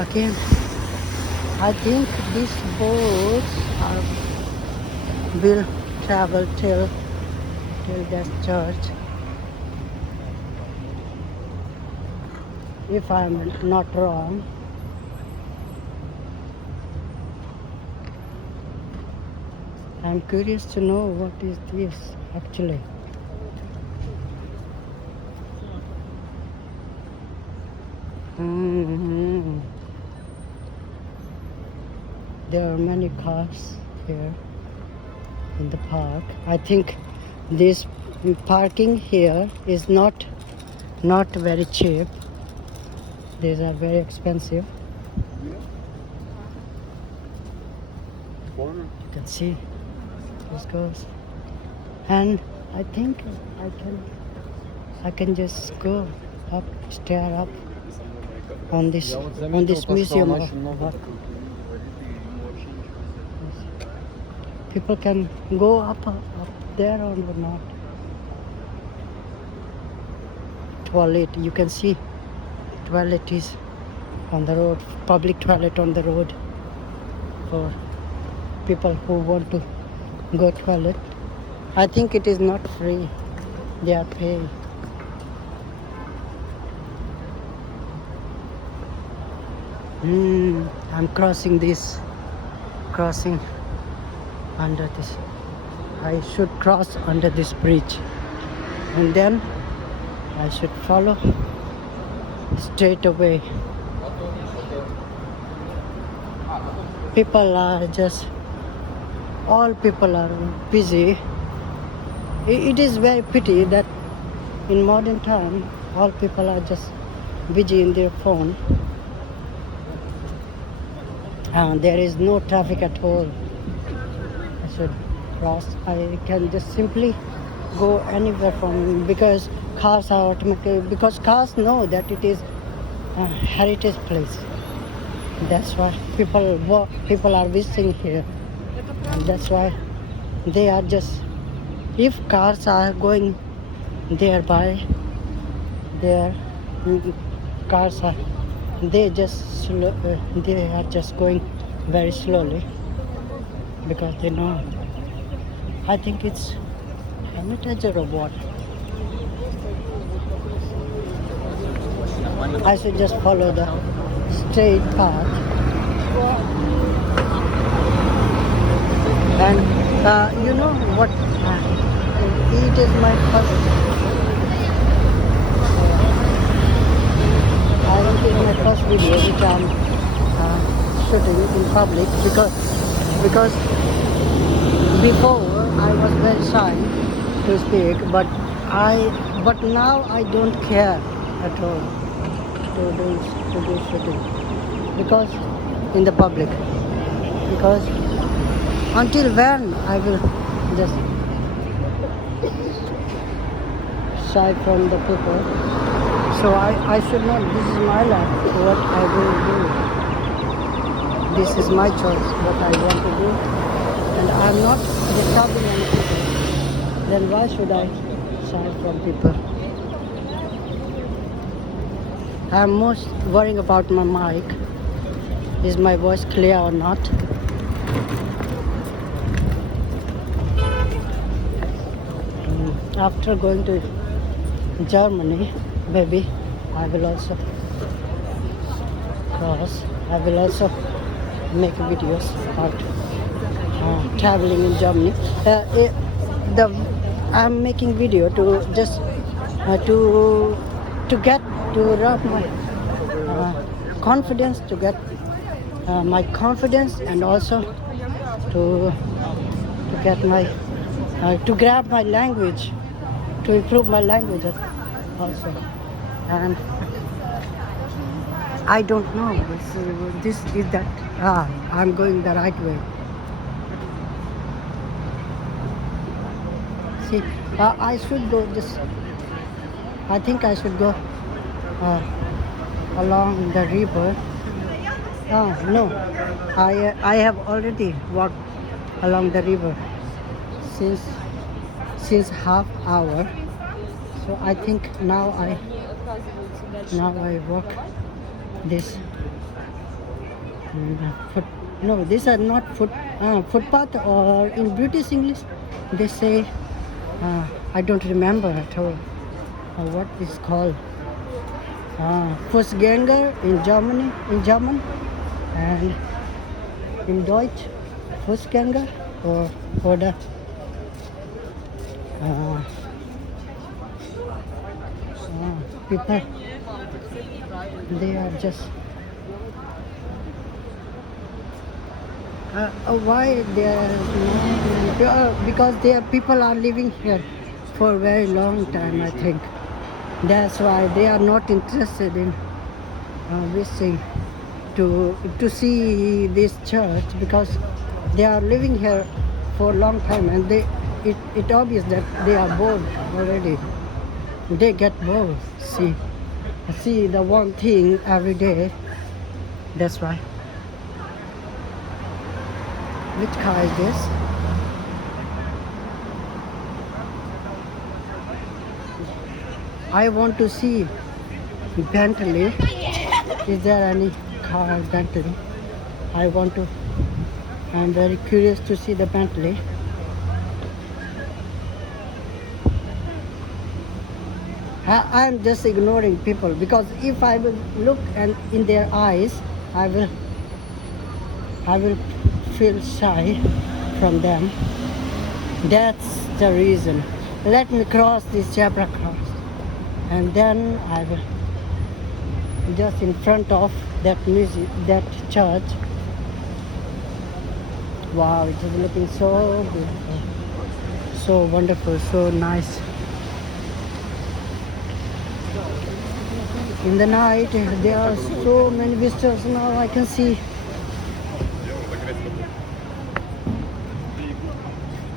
Again, I think these boats will travel till that church, if I'm not wrong. I'm curious to know what is this actually. Mhm. There are many cars here in the park. I think this parking here is not very cheap. These are very expensive. You can see this goes, and I think I can just go up, stare up on this museum of what people can go up there or not. Toilet, you can see toilet is on the road, public toilet on the road for people who want to go toilet. I think it is not free, they are paying. I'm crossing under this. I should cross under this bridge, and then I should follow straight away. All people are busy. It is very pity that in modern time, all people are just busy in their phone. There is no traffic at all. I should cross. I can just simply go anywhere because cars are automatically, because cars know that it is a heritage place. That's why people are visiting here, and that's why they are just, if cars are going thereby, their cars are, they are just going very slowly because they know. I think it's Hermitage or what. I should just follow the straight path. And you know what? It is my first. I think it's my first video which I'm shooting in public because before I was very shy to speak, but now I don't care at all to do shooting because in the public, because until when I will just shy from the people. So I should not, this is my life, what I will do. This is my choice, what I want to do. And I'm not disturbing any people. Then why should I shy from people? I'm most worrying about my mic. Is my voice clear or not? After going to Germany, maybe I will also cross. I will also make videos about traveling in Germany. I'm making video to just to rub my confidence, to get my confidence, and also to get my to grab my language, to improve my language also. And I don't know, this is that I'm going the right way. See, I should go just, I think I should go along the river. No, I have already walked along the river since half hour. So I think now I walk this Foot, no, these are not footpath, or in British English they say, I don't remember at all what is called. Fußgänger in German, and in Deutsch, Fußgänger, oder people, they are just why they are not, because their people are living here for a very long time, I think. That's why they are not interested in visiting to see this church, because they are living here for a long time, and it obvious that they are bored already. They get bored. See the one thing every day. That's why. Which car is this? I want to see Bentley. Is there any car Bentley? I'm very curious to see the Bentley. I'm just ignoring people, because if I will look and in their eyes, I will feel shy from them. That's the reason. Let me cross this zebra cross, and then I will just in front of that church. Wow, it is looking so beautiful, so wonderful, so nice. In the night, there are so many visitors now. I can see.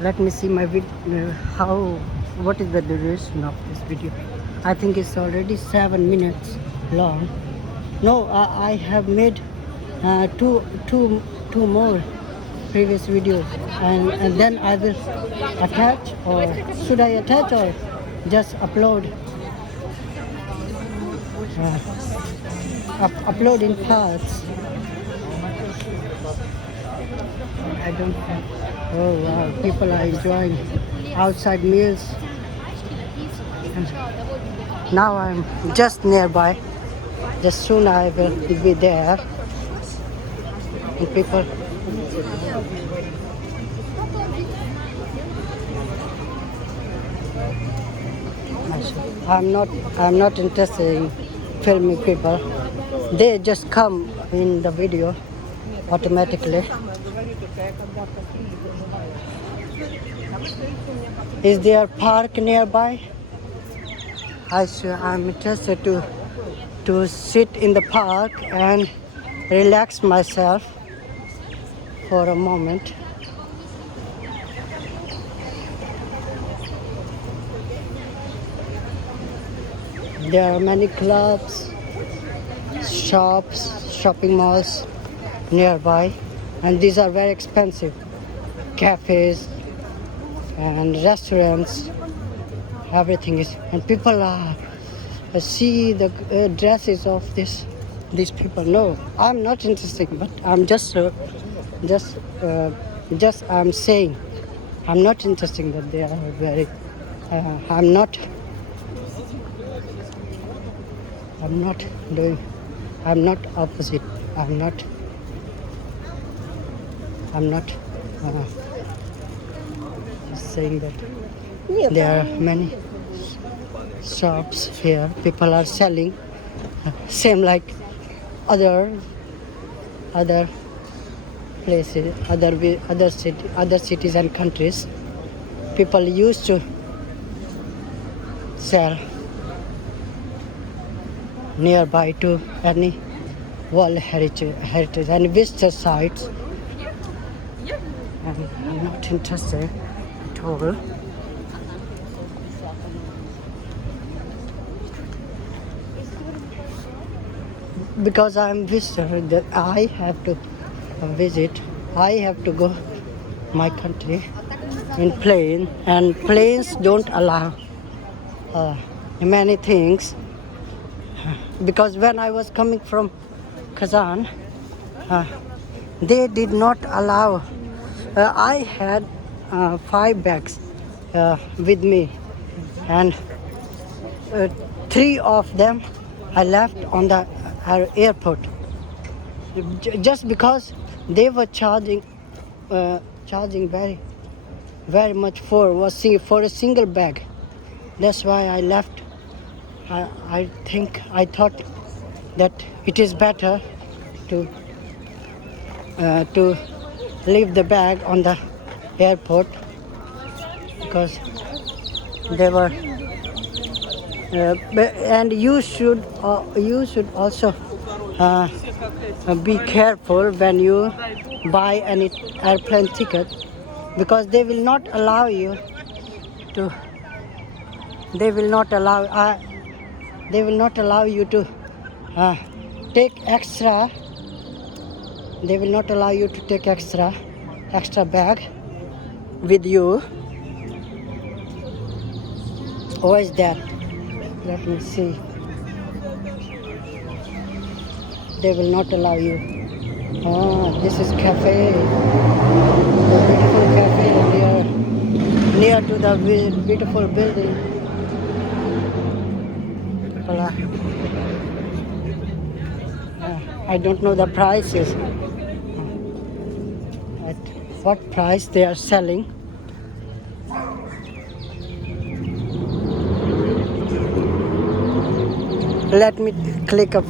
Let me see my what is the duration of this video. I think it's already 7 minutes long. No, I have made two more previous videos, and then I will attach, or should I attach or just upload? Upload in parts. I don't. Oh wow! People are enjoying outside meals. And now I'm just nearby. Just soon I will be there. And people. I'm not interested in filming people. They just come in the video automatically. Is there a park nearby? I'm interested to sit in the park and relax myself for a moment. There are many clubs, shops, shopping malls nearby, and these are very expensive. Cafes and restaurants, everything is, and people see the dresses of these people. No, I'm not interested, but I'm just I'm saying, I'm not interested that they are very. I'm not opposite. I'm not saying that. There are many shops here. People are selling, same like other places, other cities and countries. People used to sell nearby to any World Heritage and visitor sites. And I'm not interested at all. Because I'm visitor, that I have to visit. I have to go my country in plane, and planes don't allow many things. Because when I was coming from Kazan, uh, they did not allow. I had 5 bags with me, and uh, 3 of them I left on the airport just because they were charging very much for a single bag. That's why I left. I thought that it is better to leave the bag on the airport, because they were and you should also uh, be careful when you buy any airplane ticket, because they will not allow you to they will not allow you to uh, take extra. They will not allow you to take extra bag with you. What is that? Let me see. They will not allow you. Oh, this is cafe. The beautiful cafe near to the beautiful building. People are, I don't know the prices. At what price they are selling. Let me click a